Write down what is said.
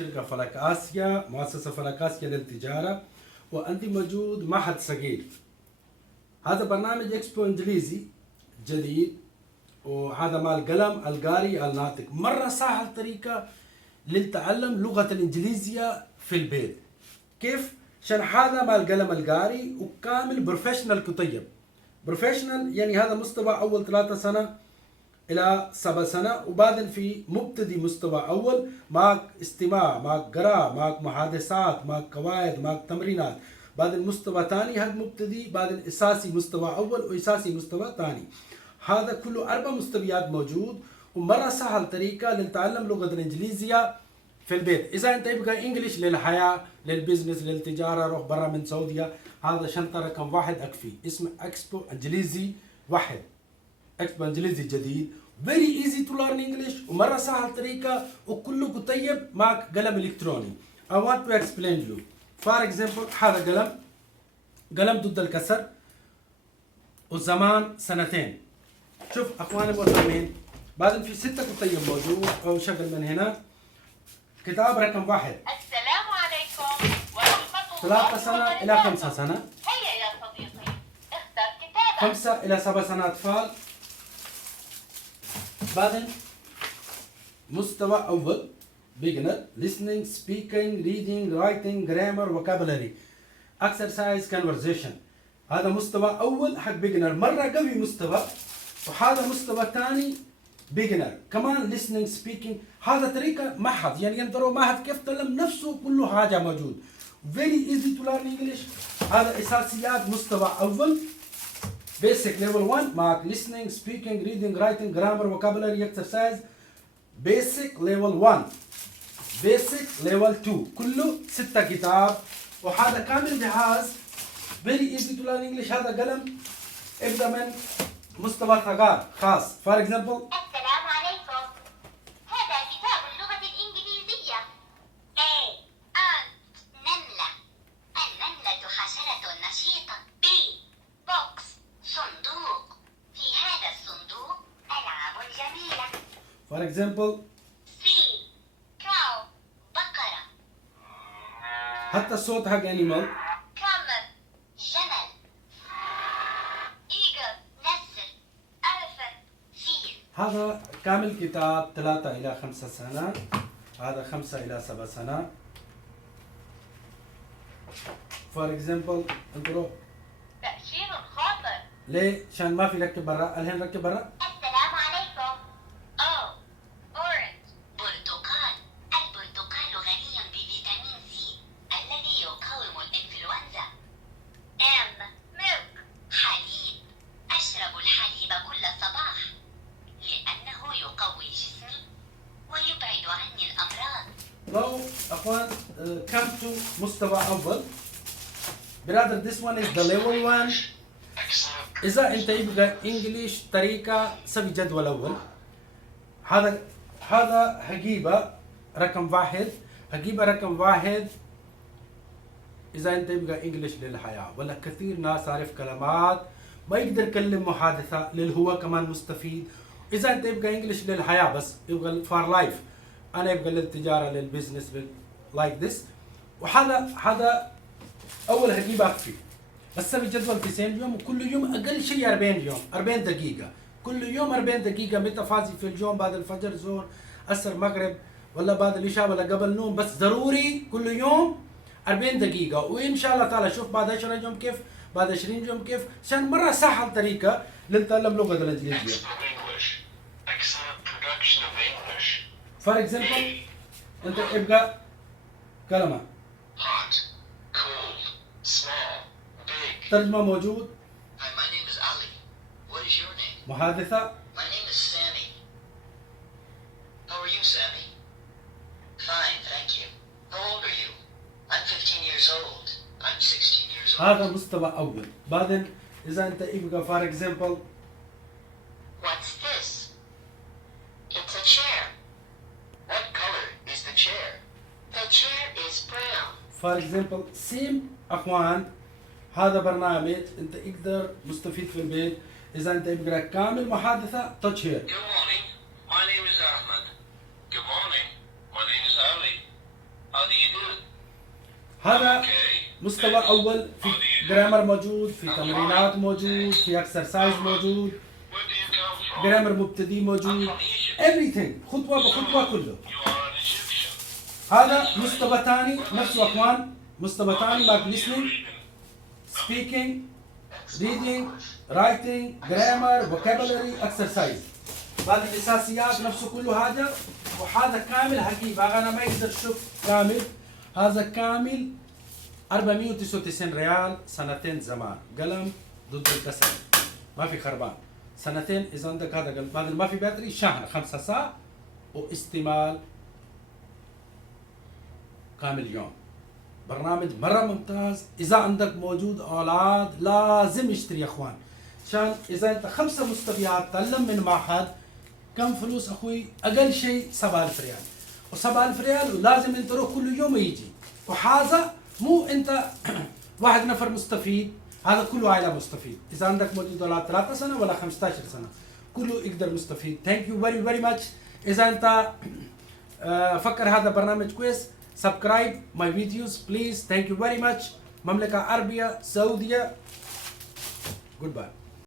شركة فلك آسيا، مؤسسة فلك آسيا للتجارة، وعندي موجود معهد صغير. هذا برنامج إكسبو إنجليزي جديد، وهذا مع القلم القاري الناطق. مرة سهل طريقة للتعلم لغة الإنجليزية في البيت. كيف؟ عشان هذا مع القلم القاري وكامل بروفيشنال كتيب. بروفيشنال يعني هذا مستوى أول 3 سنة إلى 7 سنة، وبعدين في مبتدئ مستوى أول معك استماع، معك قراءة، معك محادثات، معك قواعد، معك تمرينات. بعدين مستوى ثاني هذا مبتدئ، بعدين أساسي مستوى أول وأساسي مستوى ثاني. هذا كله 4 مستويات موجود، ومرة سهل طريقة للتعلم لغة الإنجليزية في البيت. إذا أنت يبقى إنجليش للحياة، للبزنس، للتجارة، روح برا من سعودية، هذا شنطة رقم 1 أكفي. اسمه إكسبو إنجليزي 1. إكسبو إنجليزي جديد، very easy to learn English، ومرة سهل طريقة، وكله كتيب معك قلم إلكتروني. I want to explain you. For example هذا قلم ضد الكسر، والزمان 2 سنين. شوف أخواني المحترمين، بعدين في 6 كتيب موجود، أو شغل من هنا. كتاب رقم 1. السلام عليكم ورحمة الله 3 سنة إلى 5 سنة. هيا يا صديقي، اختر كتابك. 5 إلى 7 سنة أطفال. بعدين مستوى أول beginner listening speaking reading writing grammar vocabulary exercise conversation. هذا مستوى أول حق beginner، مرة قوي مستوى. وهذا مستوى ثاني beginner كمان listening speaking. هذا طريقة معهد، يعني ينظروا معهد كيف تعلم نفسه، كله حاجة موجود. very easy to learn English. هذا أساسيات مستوى أول basic level 1 مع listening speaking reading writing grammar vocabulary exercise. basic level 1 basic level 2 كله 6 كتاب، وهذا كامل جهاز very easy to learn English. هذا قلم ابدأ من مستوى صغار خاص. for example السلام عليكم، هذا كتاب اللغة الإنجليزية. A. أنت نملة. النملة حشرة نشيطة. B. box. صندوق. في هذا الصندوق ألعاب جميلة. for example C. cow. بقرة. حتى الصوت حق animal. camel. جمل. eagle. نسر. elephant. فيل. هذا كامل كتاب 3 إلى 5 سنة. هذا 5 إلى 7 سنة. for example انظروا تأشير خاطئ. ليه؟ عشان ما في ركب برا. الحين ركب برا. السلام عليكم. O. orange. برتقال. البرتقال غني بفيتامين سي الذي يقاوم الإنفلونزا. M. milk. حليب. أشرب الحليب كل صباح لأنه يقوي جسمي ويبعد عني الأمراض. لو أخوان come to مستوى أول. brother this one is the level 1. إذا أنت يبقى إنجليش طريقة سوي جدول أول. هذا حقيبة رقم 1. حقيبة رقم 1 إذا أنت يبقى إنجليش للحياة، ولا كثير ناس عارف كلمات ما يقدر يكلم محادثة للهو كمان مستفيد. إذا أنت يبقى إنجليش للحياة بس، يبقى فار لايف. أنا يبقى للتجارة للبزنس لايك ذس. وهذا أول حقيبة أكفي. بس سوي جدول في 90 يوم، وكل يوم أقل شيء 40 يوم 40 دقيقة. كل يوم 40 دقيقة. متى فازي في اليوم؟ بعد الفجر، زور، عصر، مغرب، ولا بعد العشاء، ولا قبل نوم. بس ضروري كل يوم 40 دقيقة. وإن شاء الله تعالى شوف بعد 10 يوم كيف، بعد 20 يوم كيف، عشان مرة سهل طريقة لنتعلم لغة الإنجليزية. for example أنت ابقى كلمة ترجمة موجود. Hi, my name is Ali. What is your name? محادثة. My name is Sammy. How are you, Sammy? Fine, thank you. How old are you? I'm 15 years old. I'm 16 years old. هذا مستوى أول. بعدين إذا أنت يبقى for example What's this? It's a chair. What color is the chair? The chair is brown. for example سيم أخوان. هذا برنامج أنت يقدر مستفيد في البيت. إذا أنت يبقى كامل محادثة touch here. Good morning. My name is Ahmed. Good morning. My name is Ali. هذا مستوى اول، في جرامر موجود، في تمرينات موجود، في اكسرسايز موجود، جرامر مبتدئ موجود، everything خطوه بخطوه كله. هذا مستوى ثاني نفسه اخوان، مستوى ثاني بعد listening, speaking, reading, writing, grammar, vocabulary, exercise. هذه الاساسيات نفسه كله هذا، وهذا كامل حقيقة انا ما اقدر اشوف كامل، هذا كامل 499 ريال، سنتين زمان، قلم ضد الكسل ما في خربان، سنتين اذا عندك هذا قلم، هذا ما في باتري، شحن 5 ساعة واستعمال كامل يوم. برنامج مرة ممتاز، إذا عندك موجود أولاد لازم اشتري يا أخوان، عشان إذا أنت 5 مستويات تعلم من معهد. كم فلوس أخوي؟ أقل شيء 7000 ريال، و7000 ريال ولازم أنت تروح كل يوم يجي، وهذا مو أنت واحد نفر مستفيد، هذا كله عائلة مستفيد. إذا عندك موجود أولاد 3 سنة ولا 15 سنة كله يقدر مستفيد. ثانك يو فيري فيري ماتش. إذا أنت فكر هذا برنامج كويس، subscribe my videos please. Thank you very much. مملكة عربية سعودية. Goodbye.